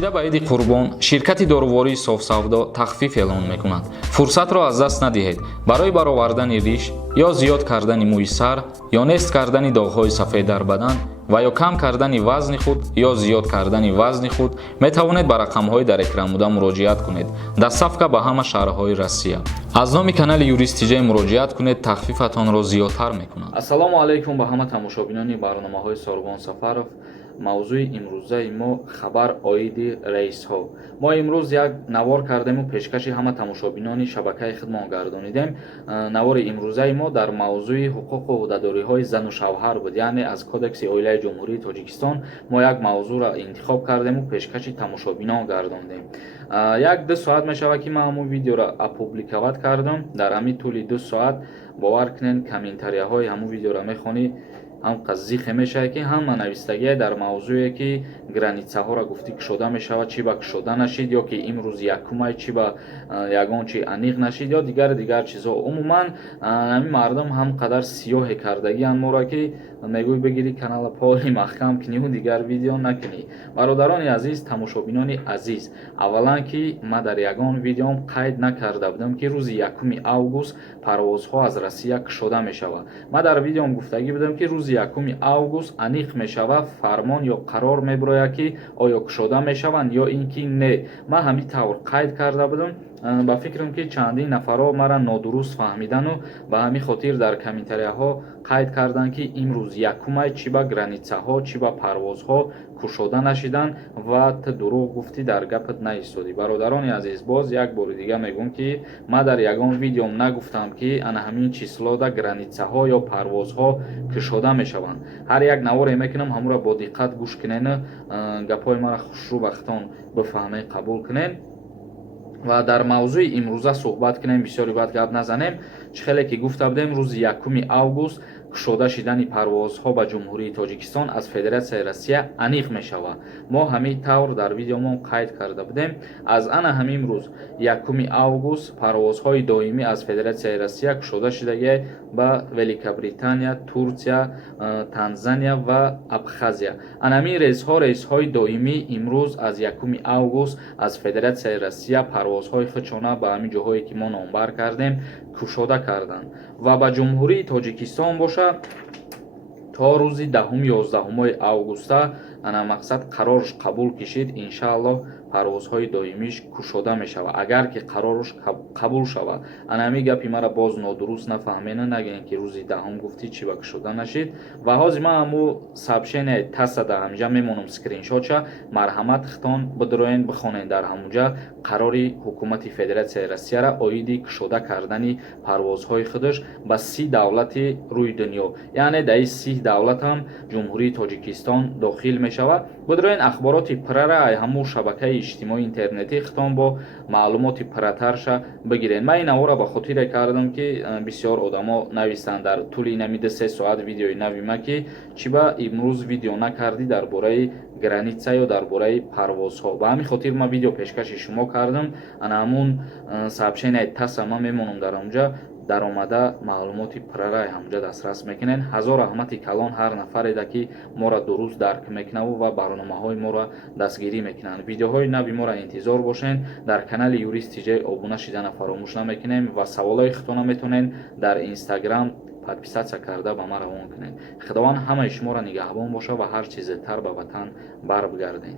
رسیده به عید قربان شرکت داروواری صاف‌سودا تخفیف اعلان می‌کند. فرصت را از دست ندهید. برای برآوردن ریش یا زیاد کردن موی سر یا نیست کردن داغ‌های سفید در بدن و یا کم کردن وزن خود یا زیاد کردن وزن خود می توانید به رقم‌های در اکران بوده مراجعت کنید. در صفحه به همه شهرهای روسیه. از نام کانال یوریست مراجعت کنید، تخفیفتان را زیادتر می‌کند. السلام علیکم به همه تماشابینان برنامه‌های ساربان سفرов. موضوع امروزه ما خبر عاید ریس‌ها. ما امروز یک نوار کردیم و پیشکش همه تماشابینان شبکه خدمت گردانیدیم. نوار امروزه ما در موضوع حقوق و عهده‌داری‌های زن و شوهر بود، یعنی از کودکس اولیای جمهوری تاجیکستان ما یک موضوع را انتخاب کردیم و پیشکش تماشابینان گرداندیم. یک 2 ساعت میشود که ما همون ویدیو را اپوبلیکوات کردم. در همین طول 2 ساعت باور کنین کامنتاری‌های همون ویدیو را میخونی هم قضیخ میشه که هم نویستگی در موضوعی که گرانیتسه ها را گفتی که شده میشود چی با شده نشید یا که امروز یکم چی با یگان چی انیق نشید یا دیگر چیزها. عموما همین مردم هم قدر سیاه کردگی ان ما را که میگوی بگیری کانال پالی محکم کنی و دیگر ویدیو نکنی. برادران عزیز، تماشابینان عزیز، اولا که ما در یگان ویدیوم قید نکرده بودم که روز 1 آگوست پروازها از روسیه شده میشود. ما در ویدیوم گفتگی بودم که روز 1 آگوست انیق میشود، فرمان یا قرار میبراید که آیا شده میشوند یا اینکه نه. ما همین طور قید کرده بودم. با فکرم که چندین نفرها مرا نادرست فهمیدن و به همین خاطر در کامنتاری‌ها قید کردن که امروز 1 چی با گرانیتسه ها چی با پروازها کشوده نشیدن و تو دروغ گفتی در گپت نایستادی. برادران عزیز، باز یک بار دیگه میگم که ما در یگان ویدیوم نگفتم که انا همین چیسلا در گرانیتسه ها یا پروازها کشوده میشوند. هر یک نوار میکنم همون را با دقت گوش کنین، گپای مرا خوشروبختان بفهمین قبول کنین و در موضوع امروزه صحبت کنیم. بسیاری باید گپ نزنیم. خیلی که گفته بودیم روز 1 آگوست کشوده شدن پروازها به جمهوری تاجیکستان از فدراسیای روسیه انیق می شود. ما همین طور در ویدیومون قید کرده بودیم. از آن همین روز 1 آگوست پروازهای دائمی از فدراسیای روسیه کشوده شده به ولیکبریتانیا، ترکیه، تانزانیا و ابخازیا. همین ریس‌های دائمی امروز از 1 آگوست از فدراسیای روسیه پروازهای خودشان به همین جاهایی که ما نامبر کردیم کشوده کردند و به جمهوری تاجیکستان باشه تا روز 10-11 آگوست انا مقصد قرارش قبول کشید. انشاءالله پروازهای دائمیش کشوده می شود اگر که قرارش قبول شود. انا همین گپی مرا باز نادرست نفهمین، نگین که روز 10 گفتی چی با کشوده نشید. و حاضر ما همو سابشن تاسدا همجا میمونم اسکرین شاتشا مرحمت ختان بدروین بخونین. در همونجا قراری حکومت فدراسیای روسیه را عاید کشوده کردن پروازهای خودش به 30 دولت روی دنیا، یعنی در 30 دولت هم جمهوری تاجیکستان داخل می شود. بدروین اخبارات پرره همو شبکه اجتماعی اینترنتی ختم با معلومات پرترش بگیرین. من این نوار به خاطر کردم که بسیار آدما نویسند در طول این 3 ساعت ویدیوی نوی ما که چی با امروز ویدیو نکردی درباره گرانیتسه یا درباره پروازها. به همین خاطر ما ویدیو پیشکش شما کردم. انا همون سابشن تاسا ما میمونم در اونجا در آمده معلومات پررای همجا دسترس میکنین. هزار رحمت کلان هر نفر که ما را درست درک میکنه و برنامه های ما را دستگیری میکنن. ویدیوهای نوی ما را انتظار باشین. در کانال یوریست ابونه شدن فراموش نمیکنین و سوالای خودتون میتونین در اینستاگرام подписаться کرده به ما روان کنین. خداوند همه شما را نگهبان باشه و هر چیز تر به وطن بر بگردین.